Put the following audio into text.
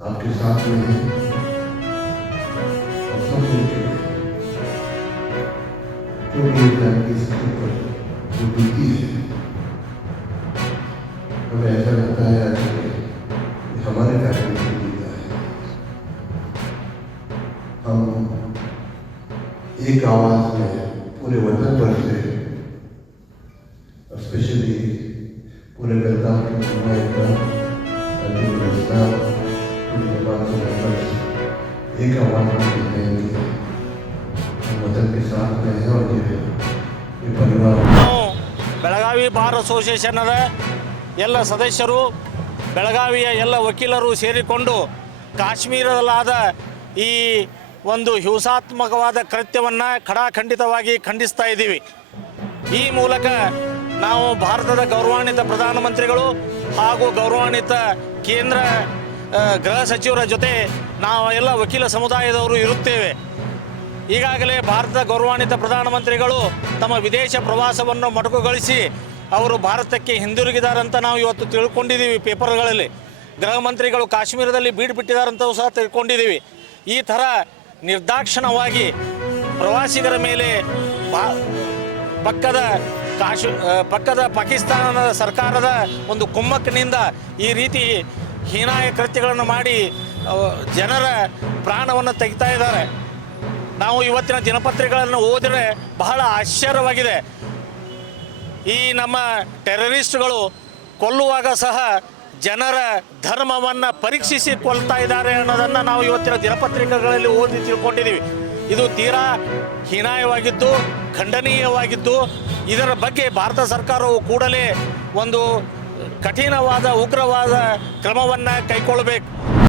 आपके साथ में हैं और सब मिलकर जो भी फैमिली इसके ऊपर जो बीती है, हमें ऐसा लगता है कि हमारे फैमिली से बीता है। हम एक आवाज़ में पूरे वतन भर से, स्पेशली पूरे बेलगाम के एक आवाज़ में कहते हैं कि हम वतन के साथ में हैं और ये परिवार। ಬೆಳಗಾವಿ ಬಾರ್ ಅಸೋಸಿಯೇಷನ್ನದ ಎಲ್ಲ ಸದಸ್ಯರು, ಬೆಳಗಾವಿಯ ಎಲ್ಲ ವಕೀಲರು ಸೇರಿಕೊಂಡು ಕಾಶ್ಮೀರದಲ್ಲಾದ ಈ ಒಂದು ಹಿಂಸಾತ್ಮಕವಾದ ಕೃತ್ಯವನ್ನು ಖಡಾಖಂಡಿತವಾಗಿ ಖಂಡಿಸ್ತಾ ಇದ್ದೀವಿ. ಈ ಮೂಲಕ ನಾವು ಭಾರತದ ಗೌರವಾನ್ವಿತ ಪ್ರಧಾನಮಂತ್ರಿಗಳು ಹಾಗೂ ಗೌರವಾನ್ವಿತ ಕೇಂದ್ರ ಗೃಹ ಸಚಿವರ ಜೊತೆ ನಾವು ಎಲ್ಲ ವಕೀಲ ಸಮುದಾಯದವರು ಇರುತ್ತೇವೆ. ಈಗಾಗಲೇ ಭಾರತದ ಗೌರವಾನ್ವಿತ ಪ್ರಧಾನಮಂತ್ರಿಗಳು ತಮ್ಮ ವಿದೇಶ ಪ್ರವಾಸವನ್ನು ಮೊಟಕುಗೊಳಿಸಿ ಅವರು ಭಾರತಕ್ಕೆ ಹಿಂದಿರುಗಿದಾರಂತ ನಾವು ಇವತ್ತು ತಿಳ್ಕೊಂಡಿದ್ದೀವಿ. ಪೇಪರ್ಗಳಲ್ಲಿ ಗೃಹ ಮಂತ್ರಿಗಳು ಕಾಶ್ಮೀರದಲ್ಲಿ ಬೀಡು ಬಿಟ್ಟಿದ್ದಾರಂತೂ ಸಹ ತಿಳ್ಕೊಂಡಿದ್ದೀವಿ. ಈ ಥರ ನಿರ್ದಾಕ್ಷಿಣ್ಯವಾಗಿ ಪ್ರವಾಸಿಗರ ಮೇಲೆ ಪಕ್ಕದ ಪಾಕಿಸ್ತಾನದ ಸರ್ಕಾರದ ಒಂದು ಕುಮ್ಮಕ್ಕಿನಿಂದ ಈ ರೀತಿ ಹೀನಾಯ ಕೃತ್ಯಗಳನ್ನು ಮಾಡಿ ಜನರ ಪ್ರಾಣವನ್ನು ತೆಗಿತಾ ಇದ್ದಾರೆ. ನಾವು ಇವತ್ತಿನ ದಿನಪತ್ರಿಕೆಗಳನ್ನು ಓದಿದರೆ ಬಹಳ ಆಶ್ಚರ್ಯವಾಗಿದೆ. ಈ ನಮ್ಮ ಟೆರರಿಸ್ಟ್ಗಳು ಕೊಲ್ಲುವಾಗ ಸಹ ಜನರ ಧರ್ಮವನ್ನು ಪರೀಕ್ಷಿಸಿ ಕೊಲ್ತಾ ಇದ್ದಾರೆ ಅನ್ನೋದನ್ನು ನಾವು ಇವತ್ತಿನ ದಿನಪತ್ರಿಕೆಗಳಲ್ಲಿ ಓದಿ ತಿಳ್ಕೊಂಡಿದ್ದೀವಿ. ಇದು ತೀರಾ ಹೀನಾಯವಾಗಿದ್ದು, ಖಂಡನೀಯವಾಗಿದ್ದು, ಇದರ ಬಗ್ಗೆ ಭಾರತ ಸರ್ಕಾರವು ಕೂಡಲೇ ಒಂದು ಕಠಿಣವಾದ ಉಗ್ರವಾದ ಕ್ರಮವನ್ನು ಕೈಗೊಳ್ಳಬೇಕು.